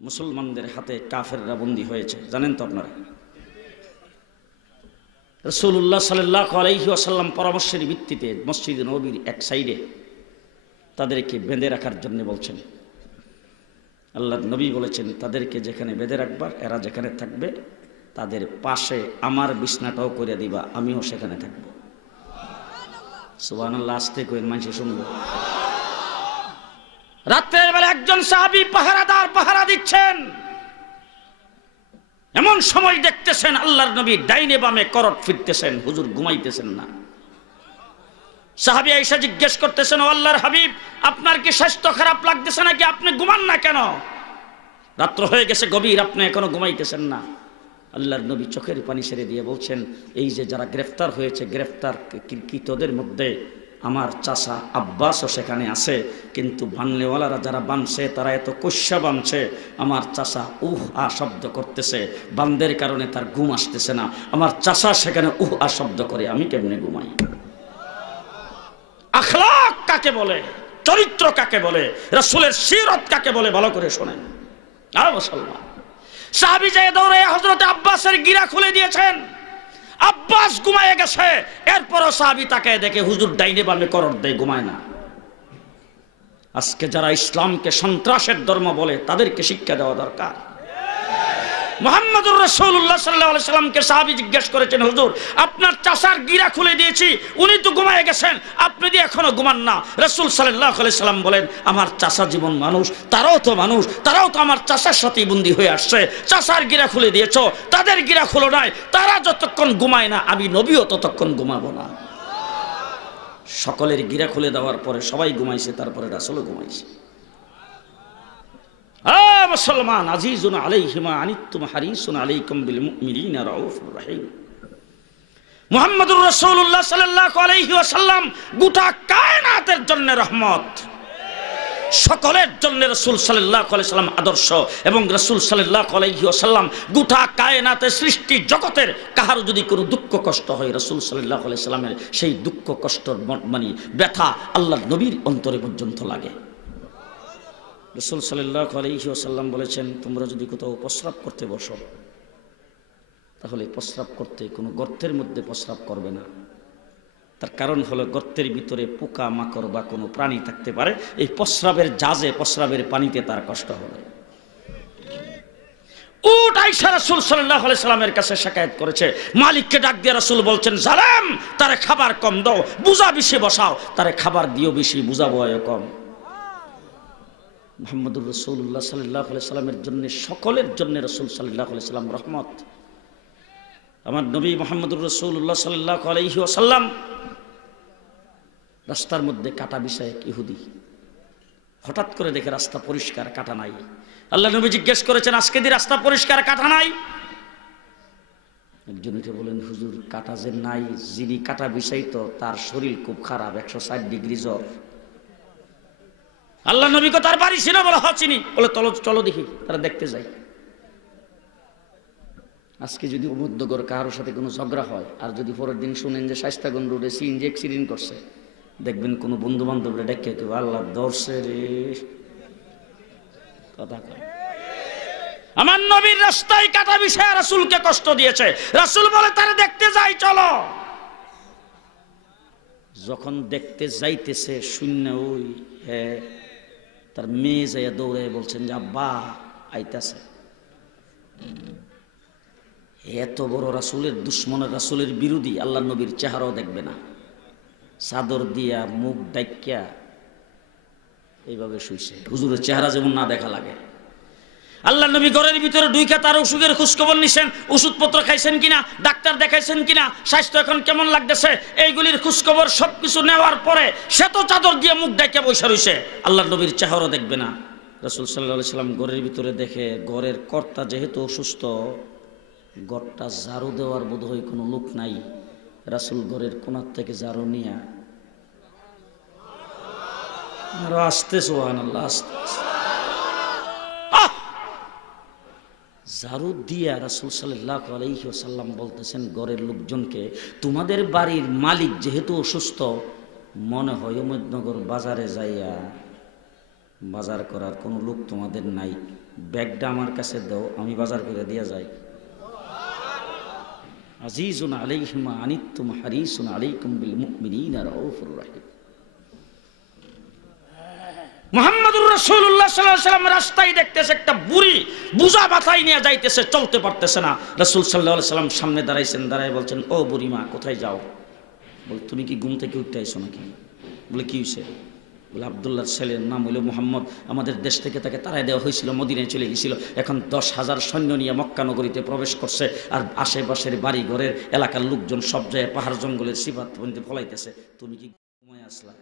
মুসলমানদের হাতে কাফেররা বন্দী হয়েছে, জানেন তো আপনারা। রাসূলুল্লাহ সাল্লাল্লাহু আলাইহি ওয়াসাল্লাম পরামর্শের ভিত্তিতে মসজিদ নবীর এক সাইডে তাদেরকে বেঁধে রাখার জন্য বলছেন। আল্লাহর নবী বলেছেন, তাদেরকে যেখানে বেঁধে রাখবার, এরা যেখানে থাকবে তাদের পাশে আমার বিছনাটাও করে দিবা, আমিও সেখানে থাকব। সুবহানাল্লাহ। আস্তে কইন, মানুষ শুনবো। রাতের বেলা একজন সাহাবী পাহারাদার পাহারা দিচ্ছেন, এমন সময় দেখতেছেন আল্লাহর নবী ডাইনে বামে করট ফিরতেছেন, হুজুর ঘুমাইতেছেন না। সাহাবী আয়েশা জিজ্ঞেস করতেছেন, ও আল্লাহর হাবিব, আপনার কি স্বাস্থ্য খারাপ লাগতেছে নাকি? আপনি ঘুমান না কেন? রাত্র হয়ে গেছে গভীর, আপনি এখনো ঘুমাইতেছেন না। আল্লাহর নবী চোখের পানি ছেড়ে দিয়ে বলছেন, এই যে যারা গ্রেফতার হয়েছে, গ্রেফতার কৃতদের মধ্যে আমার চাচা আব্বাসও সেখানে আছে, কিন্তু বানলেওয়ালারা যারা বানছে তারা এত কষ্যা বানছে, আমার চাচা উহ আ শব্দ করতেছে, বান্দের কারণে তার ঘুম আসতেছে না। আমার চাচা সেখানে উহ আ শব্দ করে, আমি কেমনে ঘুমাই? আখলাক কাকে বলে, চরিত্র কাকে বলে, রাসূলের সিরত কাকে বলে, ভালো করে শোনেন। আর মুসলমান সাহাবী যায় দৌড়ে হযরত আব্বাসের গিরা খুলে দিয়েছেন। আব্বাস ঘুমায় গেছে, এরপরও সাহাবী তাকে দেখে হুজুর ডাইনে বামে করট দেয়, ঘুমায় না। আজকে যারা ইসলামকে সন্ত্রাসের ধর্ম বলে তাদেরকে শিক্ষা দেওয়া দরকার। মুহাম্মদুর রাসূলুল্লাহ সাল্লাল্লাহু আলাইহি সাল্লামকে সাহাবী জিজ্ঞেস করেছেন, হুজুর আপনার চাচার গিরা খুলে দিয়েছি, উনি তো ঘুমায় গেছেন, আপনি দিয়ে এখনো ঘুমান না। রাসূল সাল্লাল্লাহু আলাইহি সাল্লাম বলেন, আমার চাচা জীবন মানুষ, তারাও তো মানুষ, তারাও তো আমার চাচার সাথে বন্দী হয়ে আসছে। চাচার গিরা খুলে দিয়েছো, তাদের গিরা খুলো নাই। তারা যতক্ষণ ঘুমায় না, আমি নবীও ততক্ষণ ঘুমাবো না। সকলের গিরা খুলে দেওয়ার পরে সবাই ঘুমাইছে, তারপরে রাসূলও ঘুমাইছে। মুসলমান, আজিজুন আলাইহি মা আনিতুম হারিসুন আলাইকুম বিল মুমিনিনা রাউফুর রহিম। মুহাম্মদুর রাসূলুল্লাহ সাল্লাল্লাহু আলাইহি ওয়াসাল্লাম গোটা কায়নাতের জন্য রহমত, সকলের জন্য রাসূল সাল্লাল্লাহু আলাইহি ওয়াসাল্লাম আদর্শ, এবং রাসূল সাল্লাল্লাহু আলাইহি ওয়াসাল্লাম গোটা কায়নাতে সৃষ্টি জগতের কাহার যদি কোনো দুঃখ কষ্ট হয়, রাসূল সাল্লাল্লাহু আলাইহি ওয়াসাল্লামের সেই দুঃখ কষ্টর মানে ব্যথা আল্লাহর নবীর অন্তরে পর্যন্ত লাগে। রাসূল সাল্লাল্লাহু আলাইহি ওয়াসাল্লাম বলেছেন, তোমরা যদি কোথাও প্রস্রাব করতে বসো, তাহলে প্রস্রাব করতে কোনো গর্তের মধ্যে প্রস্রাব করবে না। তার কারণ হলো, গর্তের ভিতরে পোকা মাকড় বা কোনো প্রাণী থাকতে পারে, এই প্রস্রাবের জাজে, প্রস্রাবের পানিতে তার কষ্ট হবে। উট আয়েশা রাসূল সাল্লাল্লাহু আলাইহি সাল্লামের কাছে শিকায়ত করেছে, মালিককে ডাক দিয়ে রাসূল বলছেন, জালেম, তারে খাবার কম দাও, বুঝা বেশি বসাও, তারে খাবার দিও বেশি, বুঝা বয় কম। মুহাম্মদুর রাসূলুল্লাহ সাল্লাল্লাহু আলাইহি সাল্লামের জন্য, সকলের জন্য রাসূল সাল্লাল্লাহু আলাইহি সাল্লাম রহমত। আমার নবী মুহাম্মদুর রাসূলুল্লাহ সাল্লাল্লাহু আলাইহি ওয়াসাল্লাম রাস্তার মধ্যে কাটা বিষয় এক ইহুদি, হঠাৎ করে দেখে রাস্তা পরিষ্কার, কাটা নাই। আল্লাহ নবী জিজ্ঞেস করেছেন, আজকে দি রাস্তা পরিষ্কার, কাটা নাই? একজন উঠে বলেন, হুজুর কাটা যে নাই, যিনি কাটা বিষয় তো তার শরীর খুব খারাপ, 160 ডিগ্রি জ্বর। আল্লাহ নবী কো তার বাড়ি ছিল? বলে হ্যাঁ চিনি। বলে চলো দেখি, তারা দেখতে যাই। আজকে যদি উপদ্যগর কারোর সাথে কোনো ঝগড়া হয়, আর যদি পরের দিন শুনেন যে শায়েস্তাগঞ্জ রোডে সিএনজি অ্যাক্সিডেন্ট করছে, দেখবেন কোনো বন্ধু বান্ধবরা ডেকে কেউ, আল্লাহ ধরছে রে, কথা কয়। আমার নবীর রাস্তায় কাটা বিষয় রাসূলকে কষ্ট দিয়েছে, রাসূল বলে তারা দেখতে যাই, চলো। যখন দেখতে যাইতেছে, শূন্য ওই হ্যাঁ তার মেয়ে যাইয়া দৌড়ে বলছেন যে আব্বা আইতাছে। এত বড় রাসূলের দুশ্মনের, রাসূলের বিরোধী, আল্লাহ নবীর চেহারাও দেখবে না, চাদর দিয়া মুখ ডাইক্যা এইভাবে শুইছে। হুজুরের চেহারা যেমন না দেখা লাগে। আল্লাহ নবী ঘরের ভিতরে ঢুইকা তার অসুখের খোঁজখবর নিছেন, ওষুধপত্র খাইছেন কিনা, ডাক্তার দেখাইছেন কিনা, স্বাস্থ্য এখন কেমন লাগতেছে, এইগুলির খোঁজখবর সবকিছু নেওয়ার পরে সে তো চাদর দিয়ে মুখ ডাইক্যা বসে রইছে, আল্লাহ নবীর চেহারা দেখবে না। রাসূল সাল্লাল্লাহু আলাইহি সাল্লাম ঘরের ভিতরে দেখে, ঘরের কর্তা যেহেতু অসুস্থ, ঘরটা ঝাড়ু দেওয়ার বোধহয় কোনো লোক নাই। রাসূল ঘরের কোনার থেকে ঝাড়ু নিয়ে, আরো আস্তে, সুবহানাল্লাহ, আস্তে ঝাড়ু দিয়া রাসূল সাল্লাল্লাহু আলাইহি ওয়াসাল্লাম বলতেছেন ঘরের লোকজনকে, তোমাদের বাড়ির মালিক যেহেতু অসুস্থ, মনে হয় অহমদনগর বাজারে যাইয়া বাজার করার কোনো লোক তোমাদের নাই, ব্যাগটা আমার কাছে দাও, আমি বাজার করে দিয়া যাই। আজিজুন আলাইহি মা আনিতুম হারিসুন আলাইকুম বিল মুমিনিনা রাউফুর রাহিম। মুহাম্মদুর রাসূলুল্লাহ সাল্লাল্লাহু আলাইহি ওয়াসাল্লাম রাস্তায় দেখতেছে একটা বুড়ি বুঝা মাথায় নিয়ে যাইতেছে, চলতে পারতেছে না। রাসূল সাল্লাল্লাহু আলাইহি ওয়াসাল্লাম সামনে দাঁড়াইছেন, দাঁড়ায় বলছেন, ও বুড়ি মা কোথায় যাও? বল তুমি কি ঘুম থেকে উঠতে আইছো নাকি? বলে কি হয়েছে? বলে আবদুল্লাহর ছেলের নাম হইল মুহাম্মদ, আমাদের দেশ থেকে তাকে তাড়াই দেওয়া হয়েছিল, মদিনায় চলে গেছিল, এখন 10,000 সৈন্য নিয়ে মক্কা নগরীতে প্রবেশ করছে, আর আশেপাশের বাড়ি ঘরের এলাকার লোকজন সব জায়গায় পাহাড় জঙ্গলের সিফাত বন্ধে ফলাইতেছে, তুমি কি ঘুমায় আসলা?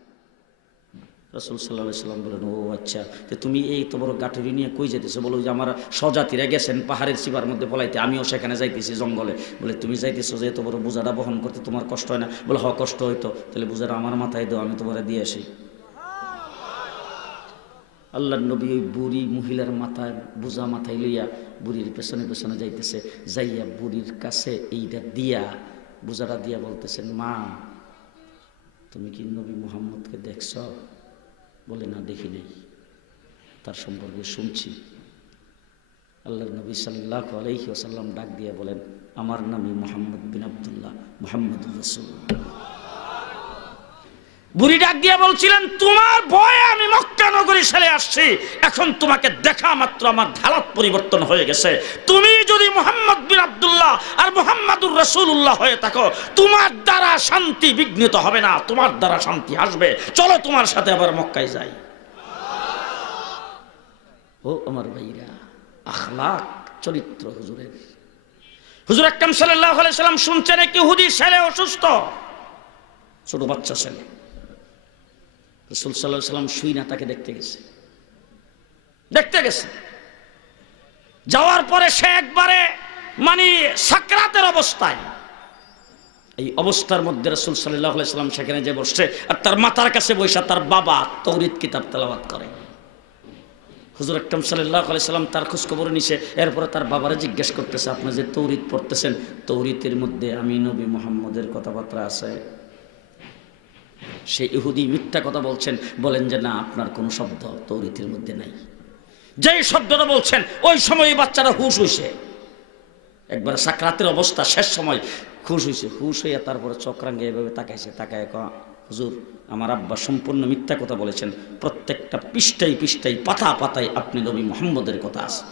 রাসূল সাল্লাল্লাহু আলাইহি ওয়াসাল্লাম বলেন, ও আচ্ছা, তো তুমি এই তো বড় গাঠুরি নিয়ে কই যেতেছো? বলো যে আমার স্বজাতিরা গেছেন পাহাড়ের সিপার মধ্যে ফলাইতে, আমিও সেখানে যাইতেছি জঙ্গলে। বলে তুমি যাইতেছো যে এত বড় বোঝাটা বহন করতে তোমার কষ্ট হয় না? বলে হ কষ্ট হইতো, তাহলে বোঝাটা আমার মাথায় দাও, আমি তোমার দিয়ে আসি। আল্লাহর নবী ওই বুড়ি মহিলার মাথায় বোঝা মাথায় লইয়া বুড়ির পেছনে পেছনে যাইতেছে, যাইয়া বুড়ির কাছে এইটা দিয়া বোঝাটা দিয়া বলতেছেন, মা তুমি কি নবী মুহাম্মদকে দেখছ? বলে না দেখি নাই, তার সম্পর্কে শুনছি। আল্লাহর নবী সাল্লাল্লাহু আলাইহি ওয়াসাল্লাম ডাক দিয়ে বলেন, আমার নামই মুহাম্মদ বিন আব্দুল্লাহ, মুহাম্মদুর রাসূলুল্লাহ। বুড়ি ডাক দিয়ে বলছিলেন, তোমার ভয়ে আমি মক্কা নগরী ছেড়ে আসছি, এখন তোমাকে দেখা মাত্র আমার হালাত পরিবর্তন হয়ে গেছে। তুমি যদি মুহাম্মদ বিন আব্দুল্লাহ আর মুহাম্মদুর রাসূলুল্লাহ হয়ে থাকো, তোমার দ্বারা শান্তি বিঘ্নিত হবে না, তোমার দ্বারা শান্তি আসবে। চলো তোমার সাথে আবার মক্কায় যাই। ও আমার ভাইরা, আখলাক চরিত্র হুজুরের। হুজুর আকরাম সাল্লাল্লাহু আলাইহি সাল্লাম শুনছেন এক ইহুদি ছেলে অসুস্থ, ছোট বাচ্চা ছেলে। রাসূল সাল্লাল্লাহু আলাইহি সাল্লাম শুই না তাকে দেখতে গেছে। যাওয়ার পরে সে একবারে মানে সাকরাতের অবস্থায়, এই অবস্থার মধ্যে রাসূল সাল্লাল্লাহু আলাইহি সাল্লাম সেখানে যে বসছে, আর তার মাথার কাছে বসে তার বাবা তাওরীত কিতাব তেলাওয়াত করে। হুজুর আকরাম সাল্লাল্লাহু আলাইহি সাল্লাম তার খোঁজ খবর নিছে, এরপরে তার বাবারে জিজ্ঞেস করতেছে, আপনি যে তাওরীত পড়তেছেন, তাওরীতের মধ্যে আমি নবী মুহাম্মদের কথাবার্তা আছে? সেই ইহুদি মিথ্যা কথা বলছেন, বলেন যে না, আপনার কোন শব্দ তাওরীতের মধ্যে নাই। যেই শব্দটা বলছেন ওই সময় বাচ্চাটা হুশ হইছে, একবার সাকরাতের অবস্থা শেষ সময় হুশ হইছে। হুশ হইয়া তারপরে চক্রাঙ্গে এভাবে তাকাইছে, তাকায় হুজুর আমার আব্বা সম্পূর্ণ মিথ্যা কথা বলেছেন, প্রত্যেকটা পৃষ্ঠায় পৃষ্ঠায় পাতা পাতায় আপনি নবী মুহাম্মদের কথা আছে।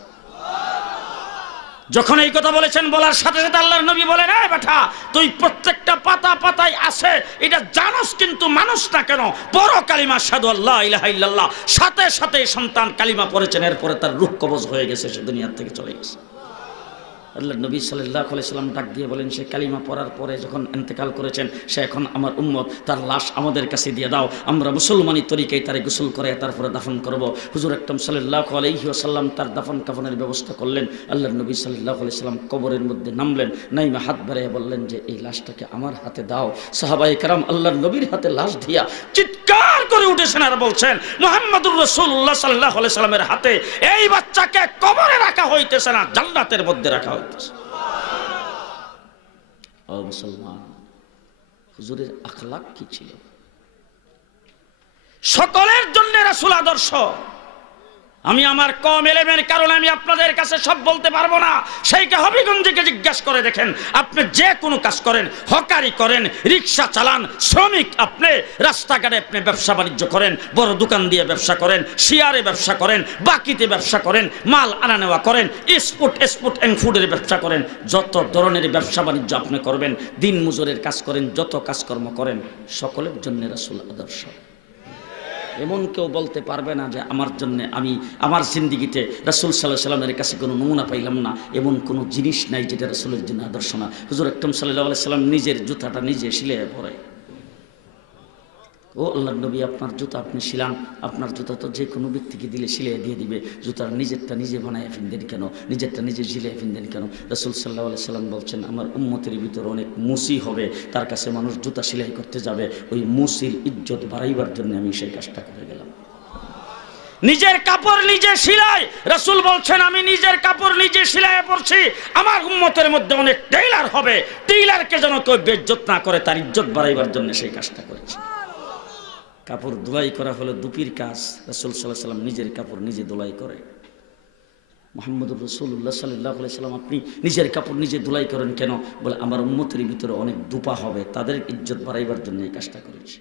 যখন এই কথা বলেছেন, বলার সাথে সাথে আল্লাহর নবী বলেন, এই বেটা তুই প্রত্যেকটা পাতা পাতায় আছে এটা জানোস, কিন্তু মানুষ না কেন? পড়ো কালিমা আশহাদু আল্লা ইলাহা ইল্লাল্লাহ। সাথে সাথে সন্তান কালিমা পড়েছেন, এরপরে তার রূহ কবজ হয়ে গেছে, সে দুনিয়ার থেকে চলে গেছে। আল্লাহর নবী সাল্লাল্লাহু আলাইহি সাল্লাম ডাক দিয়ে বলেন, সে কালিমা পড়ার পরে যখন ইন্তেকাল করেছেন, সে এখন আমার উম্মত, তার লাশ আমাদের কাছে দিয়ে দাও, আমরা মুসলমানি তরিকায় তারে গোসল করে তারপরে দাফন করব। হুজুর আকরাম সাল্লাল্লাহু আলাইহি ওয়াসাল্লাম তার দাফন কাফনের ব্যবস্থা করলেন। আল্লাহর নবী সাল্লাল্লাহু আলাইহি সাল্লাম কবরের মধ্যে নামলেন, নাইমা হাত বাড়িয়ে বললেন যে এই লাশটাকে আমার হাতে দাও। সাহাবায়ে কেরাম আল্লাহর নবীর হাতে লাশ দিয়া চিৎকার করে উঠেছেন আর বলছেন, মুহাম্মদুর রাসূলুল্লাহ সাল্লাল্লাহু আলাইহি সাল্লামের হাতে এই বাচ্চাকে কবরে রাখা হইতেছে না, জান্নাতের মধ্যে রাখা হইতেছে। ও মুসলমান, হুজুরের আখলাক কি ছিল? সকলের জন্য রাসূল আদর্শ। আমি আমার কম এলেমের কারণে আমি আপনাদের কাছে সব বলতে পারবো না। সেইকে হবিগঞ্জকে জিজ্ঞাসা করে দেখেন, আপনি যে কোনো কাজ করেন, হকারি করেন, রিক্সা চালান, শ্রমিক, আপনি রাস্তাঘাটে আপনি ব্যবসা বাণিজ্য করেন, বড় দোকান দিয়ে ব্যবসা করেন, শিয়ারে ব্যবসা করেন, বাকিতে ব্যবসা করেন, মাল আনা নেওয়া করেন, এক্সপোর্ট এন্ড ফুডের ব্যবসা করেন, যত ধরনের ব্যবসা বাণিজ্য আপনি করবেন, দিন মজুরের কাজ করেন, যত কাজকর্ম করেন, সকলের জন্য রাসূল আদর্শ। এমন কেউ বলতে পারবে না যে আমার জন্য আমি আমার জিন্দিগিতে রাসূল সাল্লাল্লাহু আলাইহি সাল্লামের কাছে কোনো নমুনা পাইলাম না, এমন কোনো জিনিস নাই যেটা রাসূলের জন্য আদর্শ না। হুজুর আকরাম সাল্লাল্লাহু আলাইহি সাল্লাম নিজের জুতাটা নিজে সিলাইয়া পরে। ও আল্লাহর নবী, আপনার জুতা আপনি সিলান, আপনার জুতা তো যে কোনো ব্যক্তিকে দিলে সিলাই দিয়ে দিবে, জুতার নিজেরটা নিজে বানায় ফিনদেন কেন, নিজেরটা নিজে সিলাই ফিনদেন কেন? রাসূল সাল্লাল্লাহু আলাইহি সাল্লাম বলছেন, আমার উম্মতের ভিতরে অনেক মুসি হবে, তার কাছে মানুষ জুতা সিলাই করতে যাবে, ওই মুসির ইজ্জত বাড়াইবার জন্য আমি সেই কাজটা করে গেলাম। নিজের কাপড় নিজে সিলাই, রাসূল বলছেন আমি নিজের কাপড় নিজে সিলাই পরছি, আমার উম্মতের মধ্যে অনেক টেইলার হবে, টেইলারকে যেন কেউ বেইজ্জত না করে, তার ইজ্জত বাড়াইবার জন্য সেই কাজটা করেছি। কাপড় ধোলাই করা হলো দুপির কাজ, রাসূল সাল্লাল্লাহু আলাইহি সাল্লাম নিজের কাপড় নিজে ধোলাই করে। মুহাম্মদুর রাসূলুল্লাহ সাল্লাল্লাহু আলাইহি সাল্লাম আপনি নিজের কাপড় নিজে ধুলাই করেন কেন? বলে আমার উম্মতের ভিতরে অনেক দুপা হবে, তাদের ইজ্জত বাড়াইবার জন্য এই কাজটা করেছি।